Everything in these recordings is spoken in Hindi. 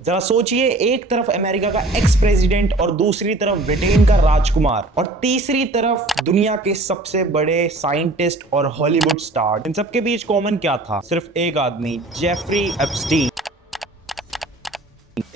जरा सोचिए, एक तरफ अमेरिका का एक्स प्रेसिडेंट और दूसरी तरफ ब्रिटेन का राजकुमार और तीसरी तरफ दुनिया के सबसे बड़े साइंटिस्ट और हॉलीवुड स्टार। इन सबके बीच कॉमन क्या था? सिर्फ एक आदमी, जेफरी एप्स्टीन।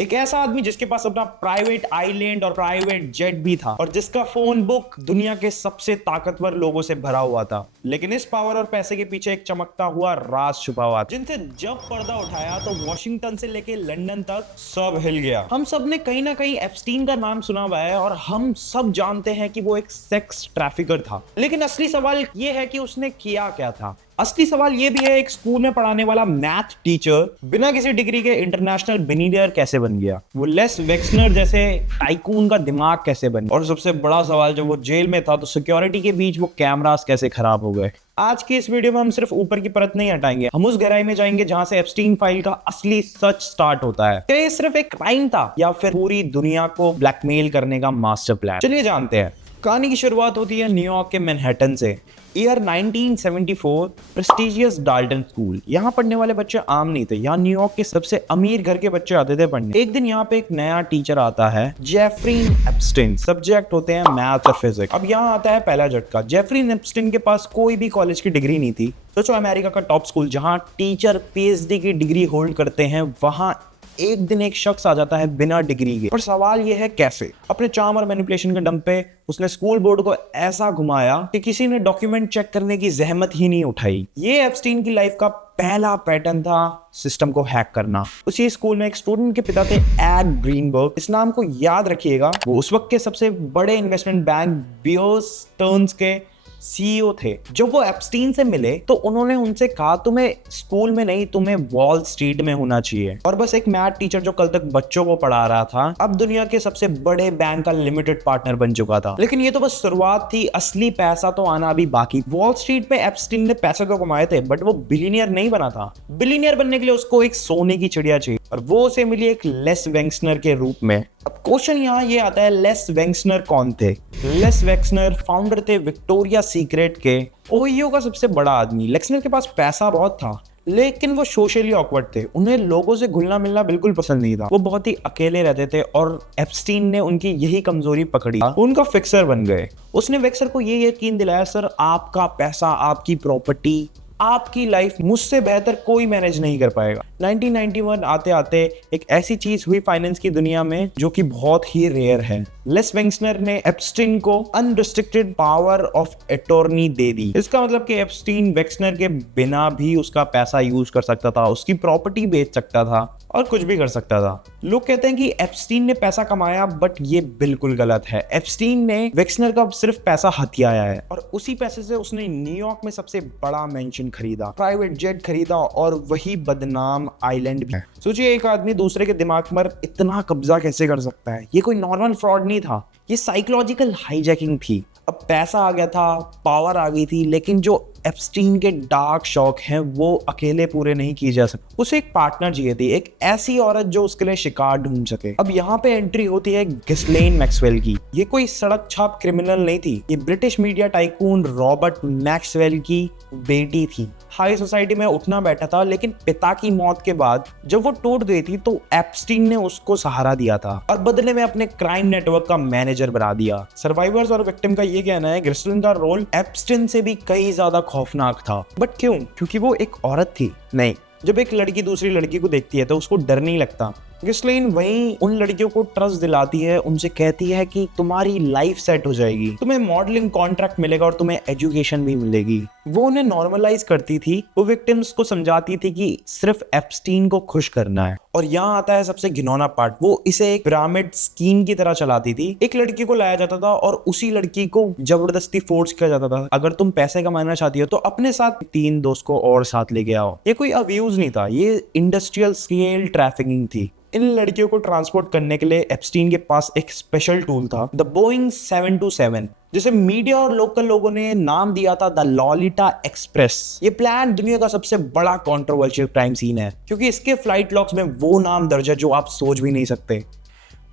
एक ऐसा आदमी जिसके पास अपना प्राइवेट आइलैंड और प्राइवेट जेट भी था और जिसका फोन बुक दुनिया के सबसे ताकतवर लोगों से भरा हुआ था। लेकिन इस पावर और पैसे के पीछे एक चमकता हुआ राज छुपा हुआ था, जिनसे जब पर्दा उठाया तो वॉशिंगटन से लेके लंदन तक सब हिल गया। हम सब ने कहीं ना कहीं एप्स्टीन का नाम सुना हुआ है और हम सब जानते हैं कि वो एक सेक्स ट्रैफिकर था। लेकिन असली सवाल ये है कि उसने किया क्या था। असली सवाल ये भी है, एक स्कूल में पढ़ाने वाला मैथ टीचर बिना किसी डिग्री के इंटरनेशनल बिलियनियर कैसे बन गया? वो लेस वेक्सनर जैसे टाइकून का दिमाग कैसे बन गया? और सबसे बड़ा सवाल, जब वो जेल में था तो सिक्योरिटी के बीच वो कैमरास कैसे खराब हो गए? आज की इस वीडियो में हम सिर्फ ऊपर की परत नहीं हटाएंगे, हम उस गहराई में जाएंगे जहां से एप्स्टीन फाइल का असली सच स्टार्ट होता है। क्या ये सिर्फ एक क्राइम था या फिर पूरी दुनिया को ब्लैकमेल करने का मास्टर प्लान? चलिए जानते हैं। कहानी की शुरुआत होती है न्यूयॉर्क के मैनहट्टन से। Year 1974, prestigious Dalton school. यहाँ पढ़ने वाले बच्चे आम नहीं थे, यहाँ न्यूयॉर्क के सबसे अमीर घर के बच्चे आते थे पढ़ने। एक दिन यहाँ पे एक नया टीचर आता है, जेफरी एप्स्टीन। सब्जेक्ट होते हैं मैथ और फिजिक्स। अब यहाँ आता है पहला झटका। जेफरी एप्स्टीन के पास कोई भी कॉलेज की डिग्री नहीं थी। सोचो, अमेरिका का टॉप स्कूल जहाँ टीचर पीएचडी की डिग्री होल्ड करते हैं, वहां एक दिन एक शख्स आ जाता है बिना डिग्री के। पर सवाल यह है कैसे? अपने चार्म और मैनिपुलेशन के दम पे उसने स्कूल बोर्ड को ऐसा घुमाया कि किसी ने डॉक्यूमेंट चेक करने की जहमत ही नहीं उठाई। ये एप्स्टीन की लाइफ का पहला पैटर्न था, सिस्टम को हैक करना। उसी स्कूल में एक स्टूडेंट के पिता थे, एड ग्रीनबर्ग। इस नाम को याद रखिएगा, वो उस वक्त के सबसे बड़े इन्वेस्टमेंट बैंक बियर स्टर्न्स के सीईओ थे। जब वो एप्स्टीन से मिले तो उन्होंने उनसे कहा, तुम्हें स्कूल में नहीं, तुम्हें वॉल स्ट्रीट में होना चाहिए। और बस एक मैथ टीचर जो कल तक बच्चों को पढ़ा रहा था, अब दुनिया के सबसे बड़े बैंक का लिमिटेड पार्टनर बन चुका था। लेकिन ये तो बस शुरुआत थी, असली पैसा तो आना अभी बाकी। वॉल स्ट्रीट पे एप्स्टीन ने पैसे तो कमाए थे, बट वो बिलियनियर नहीं बना था। बिलियनियर बनने के लिए उसको एक सोने की चिड़िया चाहिए और वो उसे मिली एक लेस वेंक्सनर के रूप में। अब क्वेश्चन यहाँ ये आता है, लेस वेंक्सनर कौन थे? लेस वेंक्सनर फाउंडर थे विक्टोरिया सीक्रेट के, ओहियो का सबसे बड़ा आदमी। वेंक्सनर के पास पैसा बहुत था, लेकिन वो सोशली ऑकवर्ड थे। उन्हें लोगों से घुलना मिलना बिल्कुल पसंद नहीं था। वो बहुत ही अकेले रहते थे और एप्स्टीन ने उनकी यही कमजोरी पकड़ी, उनका फिक्सर बन गए। उसने वेक्सर को ये यकीन दिलाया, सर आपका पैसा, आपकी प्रॉपर्टी, आपकी लाइफ मुझसे बेहतर कोई मैनेज नहीं कर पाएगा। 1991 आते आते एक ऐसी चीज हुई फाइनेंस की दुनिया में जो कि बहुत ही रेयर है। लेस वेंक्सनर ने एप्स्टीन को अनरिस्ट्रिक्टेड पावर ऑफ अटॉर्नी दे दी। इसका मतलब कि एप्स्टीन वेंक्सनर के बिना भी उसका पैसा यूज कर सकता था, उसकी प्रॉपर्टी बेच सकता था और कुछ भी कर सकता था। लोग कहते हैं कि एप्स्टीन ने पैसा कमाया, बट ये बिल्कुल गलत है। एप्स्टीन ने वेक्सनर का सिर्फ पैसा हथियाया है और उसी पैसे से उसने न्यूयॉर्क में सबसे बड़ा मेंशन खरीदा, प्राइवेट जेट खरीदा और वही बदनाम आइलैंड भी। सोचिए, एक आदमी दूसरे के दिमाग पर इतना कब्जा कैसे कर सकता है? ये कोई नॉर्मल फ्रॉड नहीं था, ये साइकोलॉजिकल हाईजैकिंग थी। अब पैसा आ गया था, पावर आ गई थी, लेकिन जो एप्स्टीन के डार्क शौक हैं वो अकेले पूरे नहीं किए जा सकते। उसे एक पार्टनर चाहिए थी, एक ऐसी औरत जो उसके लिए शिकार ढूंढ सके। अब यहाँ पे एंट्री होती है गिस्लेन मैक्सवेल की। ये कोई सड़क छाप क्रिमिनल नहीं थी, ये British media tycoon Robert Maxwell की बेटी थी। हाई सोसाइटी में उठना बैठा था, लेकिन पिता की मौत के बाद जब वो टूट गई थी तो एप्स्टीन ने उसको सहारा दिया था और बदले में अपने क्राइम नेटवर्क का मैनेजर बना दिया। सर्वाइवर्स और विक्टिम का ये कहना है, गिस्लेन का रोल एप्स्टीन से भी कई ज्यादा खौफनाक था। बट क्यों? क्योंकि वो एक औरत थी? नहीं, जब एक लड़की दूसरी लड़की को देखती है तो उसको डर नहीं लगता। गिस्लेन वहीं उन लड़कियों को ट्रस्ट दिलाती है, उनसे कहती है कि तुम्हारी लाइफ सेट हो जाएगी, तुम्हें मॉडलिंग कॉन्ट्रैक्ट मिलेगा और तुम्हें एजुकेशन भी मिलेगी। वो उन्हें नॉर्मलाइज करती थी, वो विक्टिम्स को समझाती थी कि सिर्फ एप्स्टीन को खुश करना है। और यहाँ आता है सबसे घिनौना पार्ट, वो इसे एक पिरामिड स्कीम की तरह चलाती थी। एक लड़की को लाया जाता था और उसी लड़की को जबरदस्ती फोर्स किया जाता था, अगर तुम पैसे कमाना चाहती हो तो अपने साथ 3 दोस्त को और साथ लेके आओ। ये कोई अब्यूज नहीं था, ये इंडस्ट्रियल स्केल ट्रैफिकिंग थी। इन लड़कियों को ट्रांसपोर्ट करने के लिए एप्स्टीन के पास एक स्पेशल टूल था, द बोइंग 727, जिसे मीडिया और लोकल लोगों ने नाम दिया था द लॉलिटा एक्सप्रेस। ये प्लान दुनिया का सबसे बड़ा कंट्रोवर्शियल क्राइम सीन है, क्योंकि इसके फ्लाइट लॉग्स में वो नाम दर्ज है जो आप सोच भी नहीं सकते।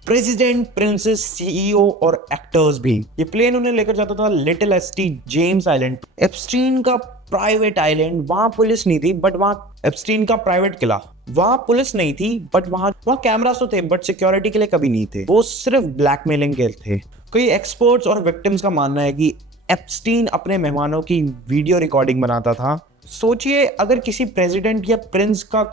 प्रेसिडेंट, प्रिंसेस, सीईओ और एक्टर्स भी। ये प्लेन उन्हें लेकर जाता था little St James island. Epstein का प्राइवेट आइलैंड, वहां पुलिस नहीं थी बट वहां एप्स्टीन का प्राइवेट किला। वहां पुलिस नहीं थी बट वहां कैमरास तो थे बट सिक्योरिटी के लिए कभी नहीं थे, वो सिर्फ ब्लैकमेलिंग के थे। कई एक्सपर्ट्स और विक्टिम्स का मानना है कि एप्स्टीन अपने मेहमानों की वीडियो रिकॉर्डिंग बनाता था। सोचिए अगर किसी प्रेसिडेंट या प्रिंस का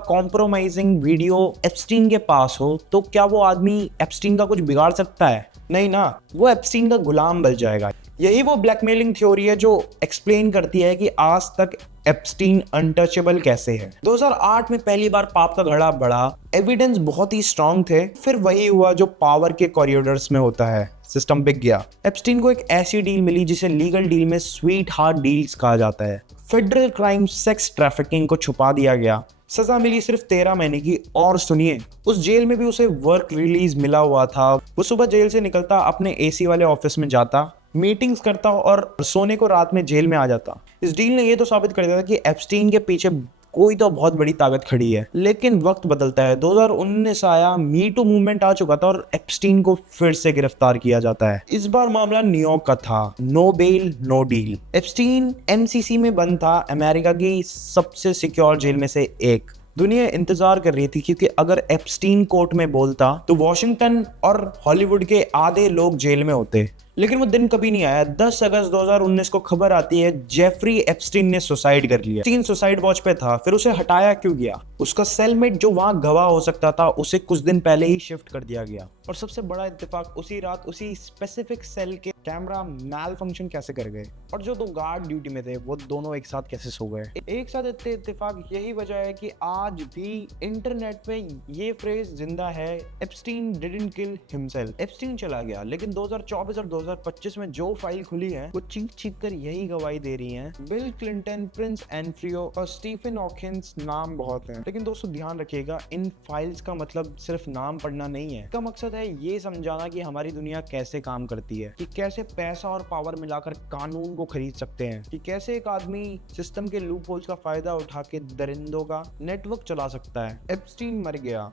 कॉम्प्रोमाइजिंग वीडियो एप्स्टीन के पास हो तो क्या वो आदमी एप्स्टीन का कुछ बिगाड़ सकता है? नहीं ना, वो एप्स्टीन का गुलाम बन जाएगा। यही वो ब्लैकमेलिंग थ्योरी है जो एक्सप्लेन करती है कि आज तक एप्स्टीन अनटचेबल कैसे है। 2008 में पहली बार पाप का घड़ा बढ़ा, एविडेंस बहुत ही स्ट्रांग थे, फिर वही हुआ जो पावर के कॉरिडोर्स में होता है, सिस्टम बिक गया। एप्स्टीन को एक ऐसी डील मिली जिसे लीगल डील में स्वीट हार्ट डील्स कहा जाता है। फेडरल क्राइम सेक्स ट्रैफिकिंग को छुपा दिया गया, सजा मिली सिर्फ 13 महीने की। और सुनिए, उस जेल में भी उसे वर्क रिलीज मिला हुआ था। वो सुबह जेल से निकलता, अपने एसी वाले ऑफिस में जाता, मीटिंग्स करता और सोने को रात में जेल में आ जाता। इस डील ने ये तो साबित कर दिया था कि एप्स्टीन के पीछे कोई तो बहुत बड़ी ताकत खड़ी है। लेकिन वक्त बदलता है, 2019 आया, मी टू मूवमेंट आ चुका था और एप्स्टीन को फिर से गिरफ्तार किया जाता है। इस बार मामला न्यूयॉर्क का था, no bail no deal. Epstein MCC में बंद था, अमेरिका की सबसे सिक्योर जेल में से एक। दुनिया इंतजार कर रही थी क्योंकि अगर एप्स्टीन कोर्ट में बोलता तो वॉशिंगटन और हॉलीवुड के आधे लोग जेल में होते। लेकिन वो दिन कभी नहीं आया। 10 अगस्त 2019 को खबर आती है जेफरी एप्स्टीन ने सुसाइड कर लिया। एप्स्टीन सुसाइड वॉच पे था, फिर उसे हटाया क्यों गया? उसका सेलमेट जो वहां गवाह हो सकता था उसे कुछ दिन पहले ही शिफ्ट कर दिया गया। और सबसे बड़ा इत्तेफाक, उसी रात उसी स्पेसिफिक सेल के कैमरा मैल फंक्शन कैसे कर गए? और जो 2 गार्ड ड्यूटी में थे वो दोनों एक साथ कैसे सो गए? एक साथ इतने इत्तेफाक, यही वजह है कि आज भी इंटरनेट पे ये फ्रेज जिंदा है, Epstein didn't kill himself. Epstein चला गया, लेकिन 2024 और 2025 में जो फाइल खुली है वो चीख कर यही गवाही दे रही है। बिल क्लिंटन, प्रिंस एंफ्रियो और स्टीफन हॉकिंस नाम बहुत हैं, लेकिन दोस्तों ध्यान रखिएगा, इन फाइल्स का मतलब सिर्फ नाम पढ़ना नहीं है। इसका मकसद है ये समझाना कि हमारी दुनिया कैसे काम करती है, कि कैसे पैसा और पावर मिलाकर कानून को खरीद सकते हैं, कि कैसे एक आदमी सिस्टम के लूप होल्स का फायदा उठा के दरिंदों का नेटवर्क चला सकता है। एप्स्टीन मर गया,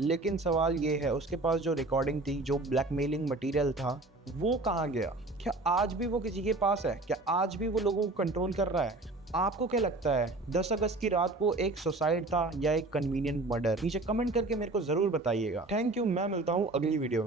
लेकिन सवाल ये है उसके पास जो रिकॉर्डिंग थी, जो ब्लैकमेलिंग मटेरियल था, वो कहाँ गया? क्या आज भी वो किसी के पास है? क्या आज भी वो लोगों को कंट्रोल कर रहा है? आपको क्या लगता है 10 अगस्त की रात को एक सुसाइड था या एक कन्वीनियंट मर्डर? नीचे कमेंट करके मेरे को जरूर बताइएगा। थैंक यू, मैं मिलता हूँ अगली वीडियो में।